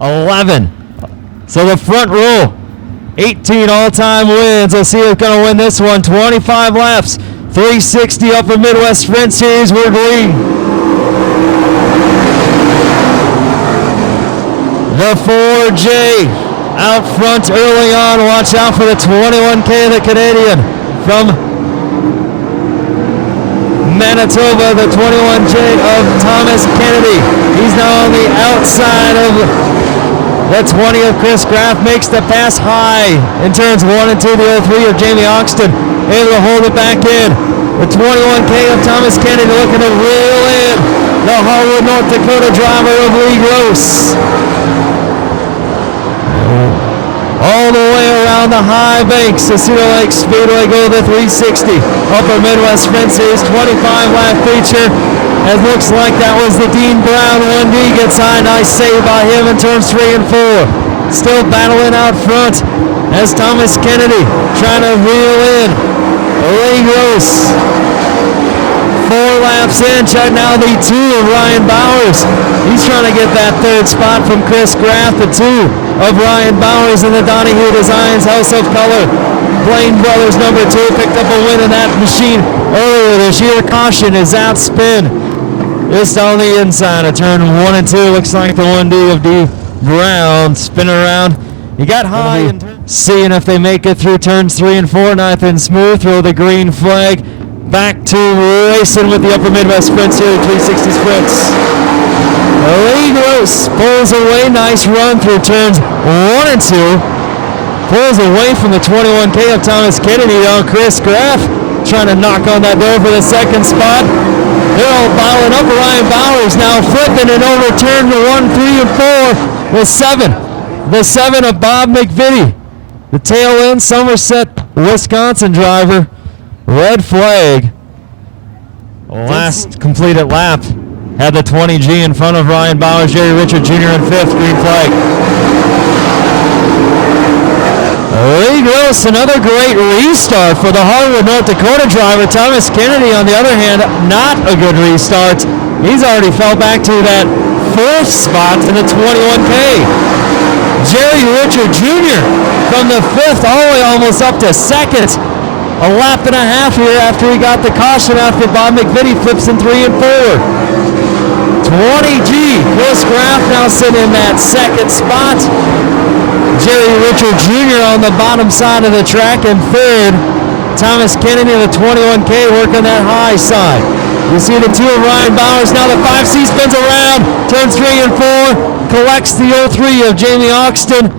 11. So the front row, 18 all-time wins. Let's see who's going to win this one. 25 laps, 360 Upper Midwest Sprint Series. We're green. The 4J out front early on. Watch out for the 21K, the Canadian from Manitoba, the 21J of Thomas Kennedy. He's now on the outside of the 20 of Chris Graff, makes the pass high in turns 1 and 2. The 03 of Jamie Oxton able to hold it back in. The 21K of Thomas Kennedy looking to reel in the Harwood, North Dakota driver of Lee Gross. All the way around the high banks of Cedar Lake Speedway go the 360 Upper Midwest Sprint Series 25-lap feature. It looks like that was the Dean Brown 1D. Gets high, nice save by him in turns 3 and 4. Still battling out front as Thomas Kennedy trying to reel in Lee Gross. 4 laps in, check now the 2 of Ryan Bowers. He's trying to get that third spot from Chris Graff. The 2 of Ryan Bowers in the Donahue Designs House of Color. Blaine Brothers number 2 picked up a win in that machine earlier this year. Caution is outspin. Just on the inside of turn 1 and 2. Looks like the 1D of D. Brown spinning around. He got high and seeing if they make it through turns 3 and 4. Nice and smooth. Throw the green flag. Back to racing with the Upper Midwest Sprint Series 360 Sprints. Lee Gross pulls away. Nice run through turns 1 and 2. Pulls away from the 21K of Thomas Kennedy on Chris Graff. Trying to knock on that door for the second spot. They're all bottling up. Ryan Bowers now flipping and overturned to 1, 3, and 4 with 7. The 7 of Bob McVitie. The tail end Somerset, Wisconsin driver. Red flag. Last completed lap had the 20G in front of Ryan Bowers. Jerry Richard Jr. in 5th. Green flag. Lee Gross, another great restart for the Harwood, North Dakota driver. Thomas Kennedy, on the other hand, not a good restart. He's already fell back to that 4th spot in the 21K. Jerry Richard Jr. from the 5th all the way almost up to 2nd. A lap and a half here after he got the caution after Bob McVitie flips in 3 and 4. 20G, Chris Graff now sitting in that 2nd spot. Jerry Richard Jr. on the bottom side of the track in 3rd. Thomas Kennedy in the 21K working that high side. You see the 2 of Ryan Bowers. Now the 5C spins around. Turns 3 and 4. Collects the 03 of Jamie Oxton.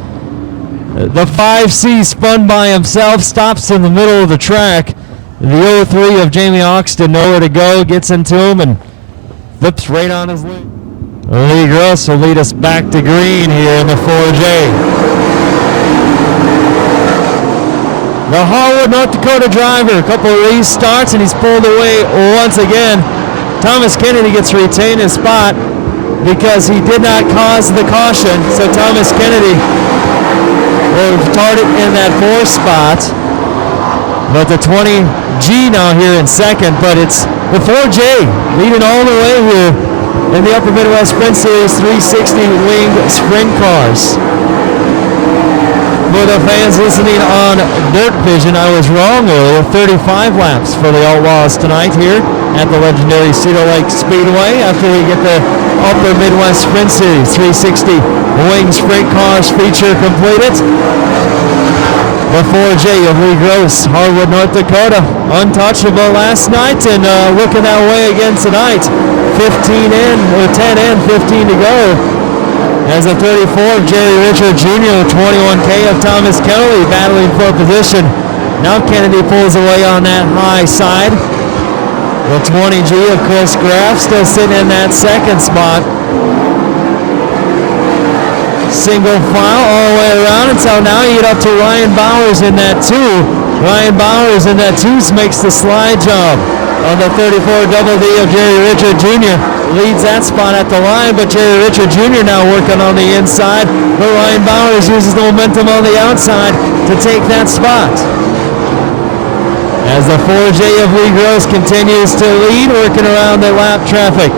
The 5C spun by himself. Stops in the middle of the track. The 03 of Jamie Oxton nowhere to go. Gets into him and flips right on his lead. Lee Gross will lead us back to green here in the 4J. The Harwood, North Dakota driver, a couple of restarts, and he's pulled away once again. Thomas Kennedy gets to retain his spot because he did not cause the caution. So Thomas Kennedy will start it in that 4th spot. But the 20G now here in 2nd, but it's the 4J leading all the way here in the Upper Midwest Sprint Series 360 winged sprint cars. For the fans listening on Dirt Vision, I was wrong earlier. 35 laps for the Outlaws tonight here at the legendary Cedar Lake Speedway after we get the Upper Midwest Sprint Series 360 wing sprint cars feature completed. The 4J of Lee Gross, Harwood, North Dakota, untouchable last night and looking that way again tonight. 15 in, or 10 in, 15 to go. As the 34 of Jerry Richard Jr., the 21K of Thomas Kennedy battling for position. Now Kennedy pulls away on that high side. The 20G of Chris Graff still sitting in that 2nd spot. Single file all the way around until now you get up to Ryan Bowers in that 2. Ryan Bowers in that 2 makes the slide job on the 34 double D of Jerry Richard Jr. Leads that spot at the line, but Jerry Richard Jr. now working on the inside. But Ryan Bowers uses the momentum on the outside to take that spot. As the 4J of Lee Gross continues to lead, working around the lap traffic.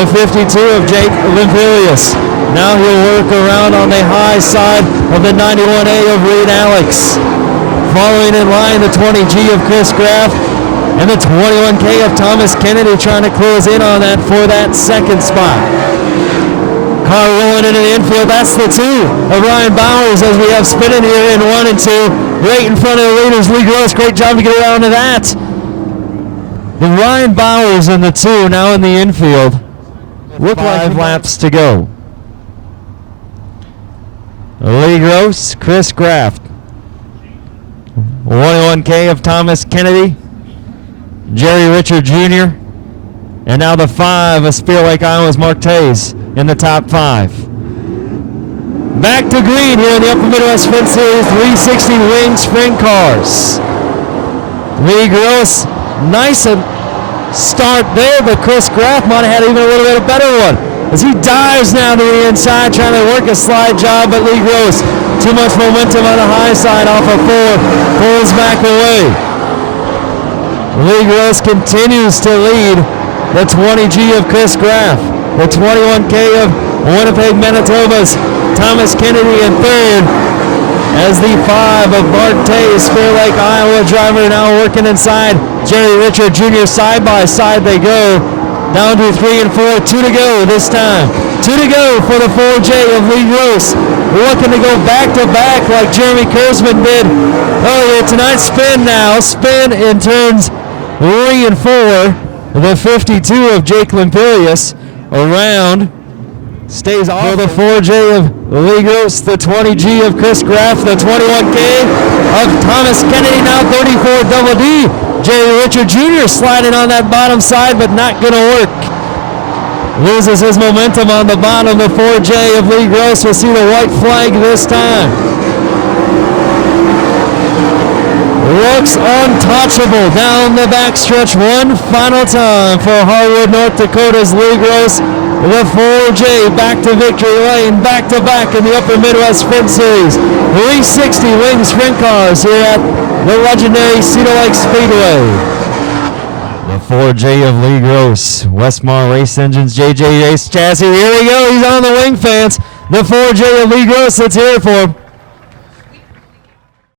The 52 of Jake Limpilius Now he'll work around on the high side of the 91A of Reed Alex. Following in line, the 20G of Chris Graff and the 21K of Thomas Kennedy trying to close in on that for that second spot. Car rolling into the infield. That's the 2 of Ryan Bowers as we have spinning here in 1 and 2. Right in front of the leaders, Lee Gross. Great job to get around to that. The Ryan Bowers and the 2 now in the infield. Look like 5 laps to go. Lee Gross, Chris Graff. 21K of Thomas Kennedy, Jerry Richard Jr., and now the 5 of Spear Lake, Iowa's Mark Tays in the top 5. Back to green here in the Upper Midwest Sprint Series 360 wing sprint cars. Lee Gross, nice start there, but Chris Graff might have had even a little bit of better one as he dives now to the inside trying to work a slide job, but Lee Gross, too much momentum on the high side off of 4, pulls back away. Lee Gross continues to lead the 20G of Chris Graff, the 21K of Winnipeg, Manitoba's Thomas Kennedy in 3rd, as the 5 of Mark Tays, Spear Lake, Iowa driver now working inside Jerry Richard Jr. Side by side they go, down to 3 and 4, 2 to go this time. 2 to go for the 4J of Lee Gross. Looking to go back to back like Jeremy Kurzman did earlier tonight. Spin now, spin in turns 3 and 4. The 52 of Jake Lampilius around. Stays off for the 4J of Lee Gross, the 20G of Chris Graff, the 21K of Thomas Kennedy, now 34 double D. Jerry Richard Jr. sliding on that bottom side, but not going to work. Loses his momentum on the bottom. The 4J of Lee Gross will see the white flag this time. Looks untouchable down the backstretch one final time for Harwood, North Dakota's Lee Gross. The 4J back to victory lane, back to back in the Upper Midwest Sprint Series. 360 wing sprint cars here at the legendary Cedar Lake Speedway. The 4J of Lee Gross, Westmar Race Engines, JJ Race Chassis. Here we go, he's on the wing fence. The 4J of Lee Gross, let's hear it for him.